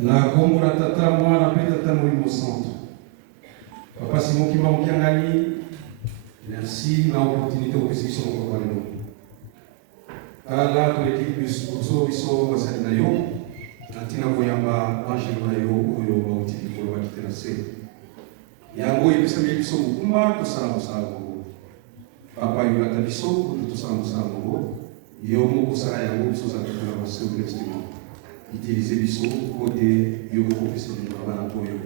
La Congo na tata mwana pe tata Molimo Santo. Papa Simon qui m'a envoyé, merci na opportunité au position au Rwanda. Kala to l'équipe biso basali na yo, natina koyamba angelo na yo oyo bauti ko bakitela se. Yango yebisa biso mukuma to sala musala. Papa yo ata biso to sala musala ngo. Yo mo kusala yango biso za kutana basi au testament. Utiliser biso côté yo professeur de bana koyo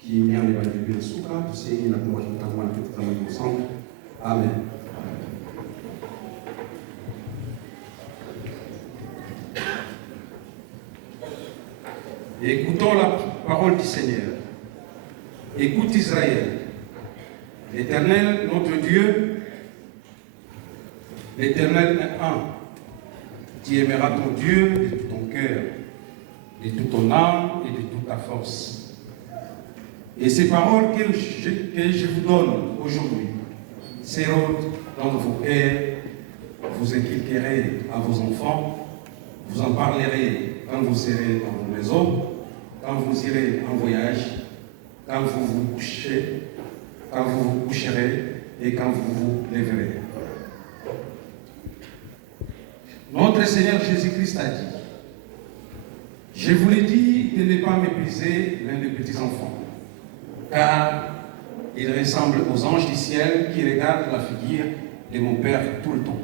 qui n'y en est pas de souka tout c'est une approche notamment de tout travail ensemble. Amen. Écoutons la parole du Seigneur. Écoute Israël. L'Éternel, notre Dieu, l'Éternel est un. Tu aimeras ton Dieu de tout ton cœur, de toute ton âme et de toute ta force. Et ces paroles que je vous donne aujourd'hui seront dans vos cœurs, vous inculquerez à vos enfants, vous en parlerez quand vous serez dans vos maisons, quand vous irez en voyage, quand vous vous coucherez et quand vous vous lèverez. Notre Seigneur Jésus-Christ a dit, je vous l'ai dit de ne pas mépriser l'un des petits enfants, car il ressemble aux anges du ciel qui regardent la figure de mon Père tout le temps.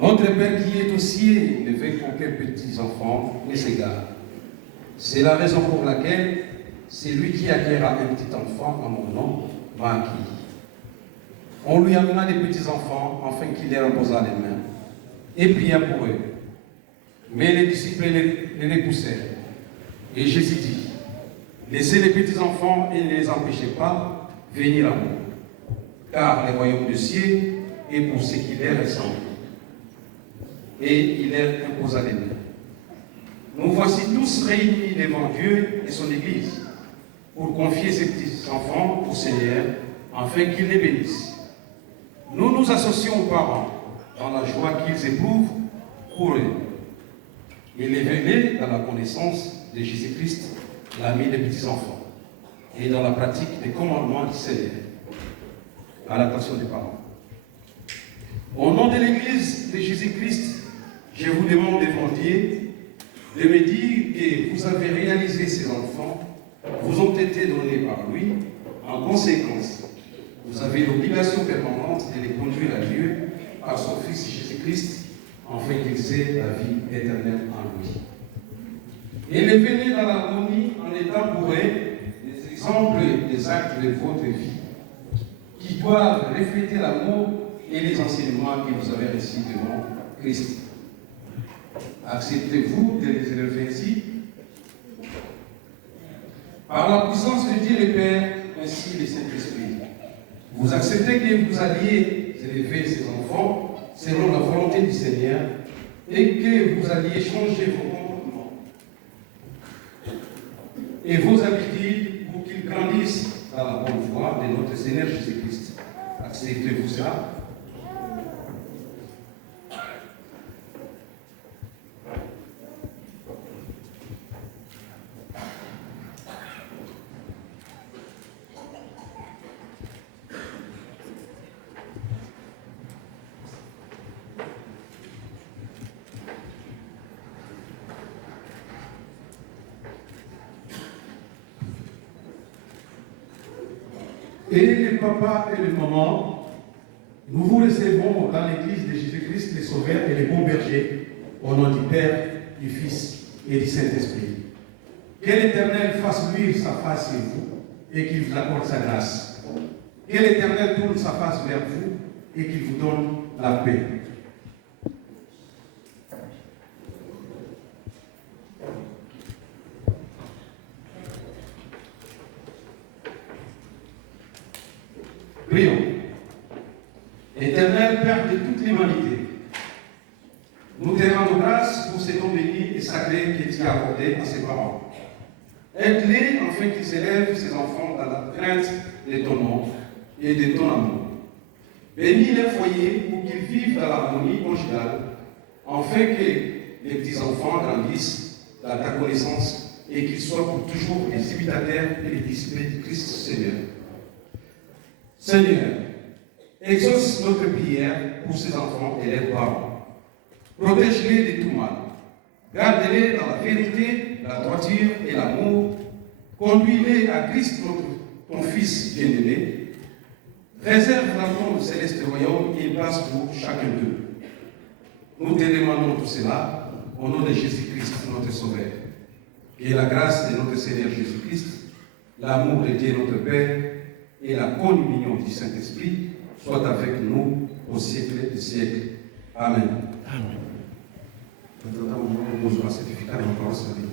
Notre Père qui est au ciel ne veut qu'aucun petit enfant ne s'égare. C'est la raison pour laquelle celui qui acquiert un petit enfant en mon nom m'a acquis. On lui amena des petits enfants afin qu'il les reposa les mains et pria pour eux. Mais les disciples les repoussèrent. Et Jésus dit, laissez les petits enfants et ne les empêchez pas venir à moi, car le royaume de ciel est pour ceux qui leur ressemblent. Et il leur imposa les mains. Nous voici tous réunis devant Dieu et son Église pour confier ces petits enfants au Seigneur afin qu'il les bénisse. Nous nous associons aux parents dans la joie qu'ils éprouvent pour eux. Et les venez dans la connaissance de Jésus-Christ, l'ami des petits-enfants, et dans la pratique des commandements du Seigneur, à l'attention des parents. Au nom de l'Église de Jésus-Christ, je vous demande de volontiers de me dire que vous avez réalisé ces enfants, vous ont été donnés par lui. En conséquence, vous avez l'obligation permanente de les conduire à Dieu par son Fils Jésus-Christ, afin qu'ils aient la vie éternelle en lui. Et les venez dans l'harmonie en étant pour eux des exemples des actes de votre vie, qui doivent refléter l'amour et les enseignements que vous avez reçus devant Christ. Acceptez-vous de les élever ainsi? Par la puissance de Dieu le Père, ainsi le Saint-Esprit. Vous acceptez que vous alliez élever ces enfants selon la volonté du Seigneur et que vous alliez changer vos comportements et vos habitudes pour qu'ils grandissent dans la bonne voie de notre Seigneur Jésus-Christ. Acceptez-vous ça? Et les papas et les mamans, nous vous recevons dans l'Église de Jésus-Christ, le Sauveur et le bon berger, au nom du Père, du Fils et du Saint-Esprit. Que l'Éternel fasse luire sa face sur vous et qu'il vous accorde sa grâce. Que l'Éternel tourne sa face vers vous et qu'il vous donne la paix. Prions. Éternel Père de toute l'humanité, nous te rendons grâce pour ces dons bénis et sacrés que tu as accordés à ses parents. Aide-les afin qu'ils élèvent ces enfants dans la crainte de ton nom et de ton amour. Bénis les foyers pour qu'ils vivent dans l'harmonie conjugale, afin que les petits-enfants grandissent dans ta connaissance et qu'ils soient pour toujours les imitateurs et les disciples de Christ Seigneur. Seigneur, exauce notre prière pour ces enfants et leurs parents. Protège-les de tout mal. Garde-les dans la vérité, la droiture et l'amour. Conduis-les à Christ, ton Fils bien-aimé. Réserve dans ton céleste royaume et passe pour chacun d'eux. Nous te demandons tout cela au nom de Jésus-Christ, notre Sauveur. Et la grâce de notre Seigneur Jésus-Christ, l'amour de Dieu notre Père, et la communion du Saint-Esprit soit avec nous au siècle des siècles. Amen. Amen. Nous avons un certificat de la parole.